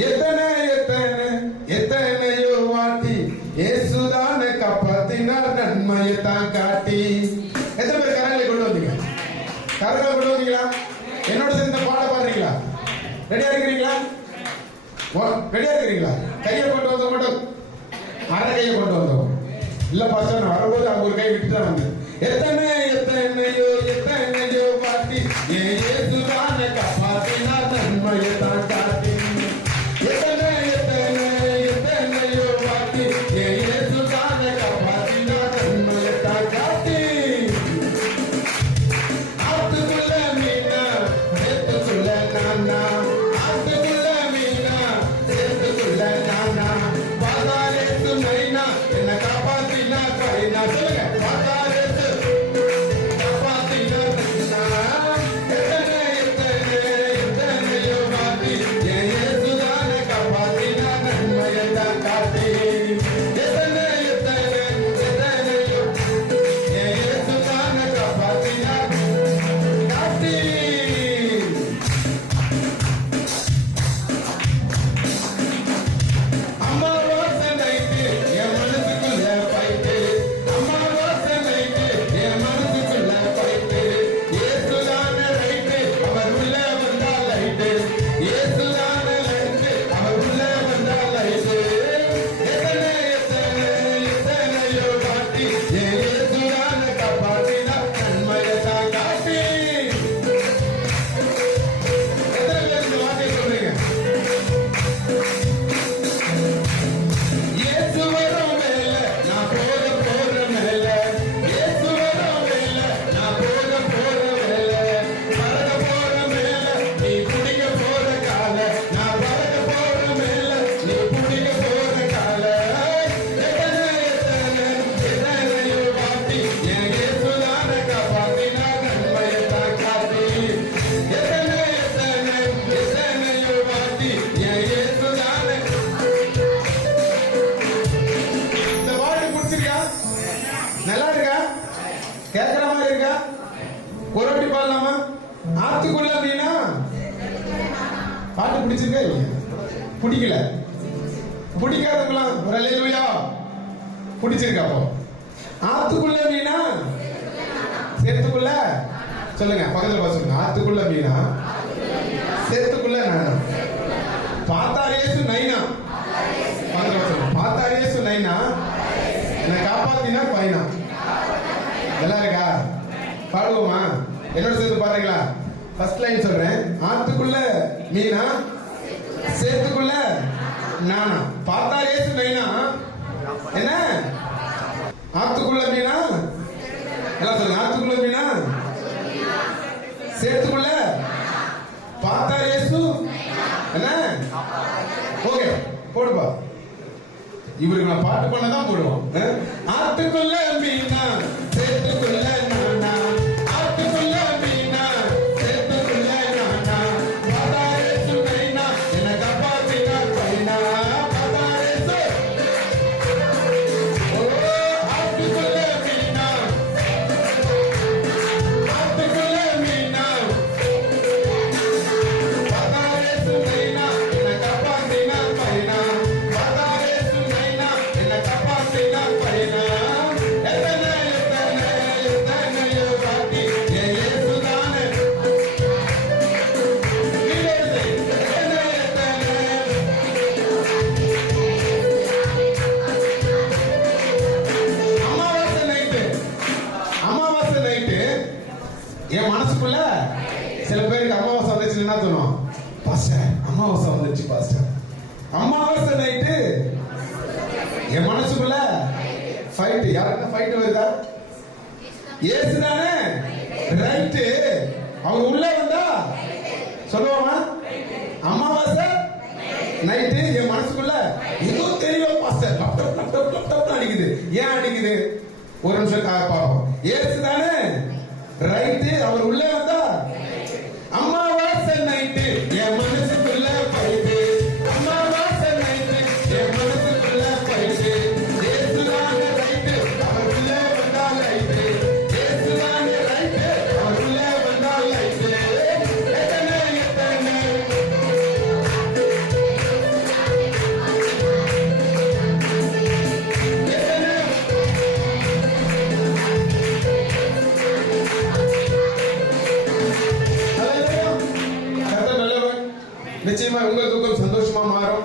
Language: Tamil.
எத்தனை எத்தனை எத்தனையோ வாட்டி இயேசுதான காப்பாத்தினார் நன்மையைத்தான் காட்டி. எத்தனை பேர் கரங்களை கொண்டு வந்தீங்க? கரங்களை கொண்டு வந்தீங்களா? என்னோட சேர்ந்து பாட பாடுறீங்களா? ரெடியா இருக்கிறீங்களா? ரெடியா இருக்கிறீங்களா? கையை கொண்டு வந்த மட்டும் அரை கையை கொண்டு வந்தோம் இல்ல பாஸ்டர், நான் வரும்போது அவங்க ஒரு கை விட்டு தான் வந்தேன். எத்தனை எத்தனையோ எத்தனையோ வாட்டி இயேசுதான காப்பாத்தினார் நன்மையைத்தான் காட்டி. எத்தனை எத்தனை எத்தனையோ வாட்டி இயேசுதான காப்பாத்தினார் நன்மையைத்தான் காட்டி. ஆத்துக்குள்ள மீனா சேத்துக்குள்ள நானா, ஆத்துக்குள்ள மீனா சேத்துக்குள்ள நானா, பாதாளத்து மைனா என்ன காப்பாத்தினா பைனா. சொல்லுங்க, பாதாளத்து காப்பாத்தினா பைனா. எத்தனை எத்தனை எத்தனையோ வாட்டி இயேசுதான காப்பாத்தினா நன்மையைத்தான் காட்டி. எத்தனை எத்தனை எத்தனையோ இயேசுதான காப்பாத்தினா காட்டி. அம்மாவாசை நைட்டு என் மனசுக்குள்ள ஃபைட்டு, அம்மாவாசை நைட்டு என் மனசுக்குள்ள ஃபைட்டு. இயேசுதான ரைட்டு அவர் உள்ள வந்தா லைட்டு, இயேசுதான லைட்டு அவர் உள்ள வந்தா லைட்டு. எத்தனை எத்தனை எத்தனையோ வாட்டி இயேசுதான காப்பாத்தினா நன்மையைத்தான் காட்டி. எத்தனை பேர் இந்த வார்த்தையை சொல்றீங்க? இயேசு வரும் மேல நான் போற மேல, இயேசு வரும் மேல நான் போற மேல, பறக்க போற மேல நீ குடிக்க போற கால, நான் பறக்க போற மேல நீ குடிக்க போற கால. எத்தனை எத்தனை எத்தனையோ வாட்டி என் இயேசுதான காப்பாத்தினா நன்மையைத்தான் காட்டி. எத்தனை எத்தனை எத்தனையோ வாட்டி என் இயேசுதான. இந்த பாட்டு பிடிச்சிருக்கா? நல்லா இருக்கா? கேட்கிற மாதிரி இருக்கா? ஒரு வாட்டி பாடலாமா? ஆத்துக்குள்ள மீனா பாட்டு பிடிச்சிருக்கா இல்லையா? பிடிக்கல? பிடிக்காதவங்களாம் ஒரு அல்லேலூயா. பிடிச்சிருக்கா? அப்போ ஆத்துக்குள்ள மீனா சேத்துக்குள்ள. சொல்லுங்க, பக்கத்துல சொல்லுங்க. ஆத்துக்குள்ள மீனா சேத்துக்குள்ள நானா, பார்த்தார் இயேசு நைனா. பக்கத்துல சொல்லுங்க, பார்த்தார் இயேசு நைனா என்னை காப்பாத்தினா பைனா. நல்லா இருக்கா? பாடுவோமா? என்னோட சேர்த்து பாருங்களா? ஃபர்ஸ்ட் லைன் சொல்றேன். ஆத்துக்குள்ள மீனா சேத்துக்குள்ள நானா, பார்த்தார் இயேசு நைனா என்ன. ஆத்துக்குள்ள மீனா எல்லாம் சொல்லுங்க. ஆத்துக்குள்ள மீனா சேத்துக்குள்ள பார்த்தார் இயேசு என்ன. ஓகே, போடுப்பா. இவருக்கு நான் பாட்டு பண்ணதான் போடுவோம். ஆத்துக்குள்ள மீனா சேத்துக்குள்ள நானா, ஆத்துக்குள்ள மீனா சேத்துக்குள்ள நானா, பார்த்தார் இயேசு நைனா என்னை காப்பாத்தினா பைனா, பார்த்தார் இயேசு. ஓ, ஆத்துக்குள்ள மீனா ஆத்துக்குள்ள மீனா, பார்த்தார் இயேசு நைனா என்னை காப்பாத்தினா பைனா, பார்த்தார் இயேசு நைனா என்னை காப்பாத்தினா பைனா. எத்தனை எத்தனை எத்தனையோ வாட்டி என் இயேசுதான. எத்தனை எத்தனை அமாவாசை நைட்டு, அமாவாசை நைட்டு என் மனசுக்குள்ள. சில பேருக்கு அமாவாசை வந்துச்சு என்ன தோணும்? பாஸ்டர் அமாவாசை வந்துச்சு பாஸ்டர். அமாவாசை நைட்டு என் மனசுக்குள்ள ஃபைட். யாருக்கு ஃபைட் வருதா? இயேசு தானே ரைட்டு அவர் உள்ள வந்தா சொல்லுவோமா? அமாவாசை நைட்டு என் மனசுக்குள்ள ஏதோ தெரியும் பாஸ்டர், லேப்டாப் அடிக்குது. ஏன் அடிக்குது? ஒரு நிமிஷம் பார்ப்போம். இயேசு தானே ரைட்டு அவர் உள்ள வந்தா. அமாவாசை நைட்டு என் மனசுக்குள்ள ஃபைட்டு, அமாவாசை நைட்டு என் மனசுக்குள்ள ஃபைட்டு. இயேசு தானே ரைட்டு அவர் உள்ள வந்தா லைட்டு, இயேசு தானே ரைட்டு அவர் உள்ள வந்தா லைட்டு. எத்தனை எத்தனை நிச்சயமா உங்கள் துக்கம் சந்தோஷமா மாறும்.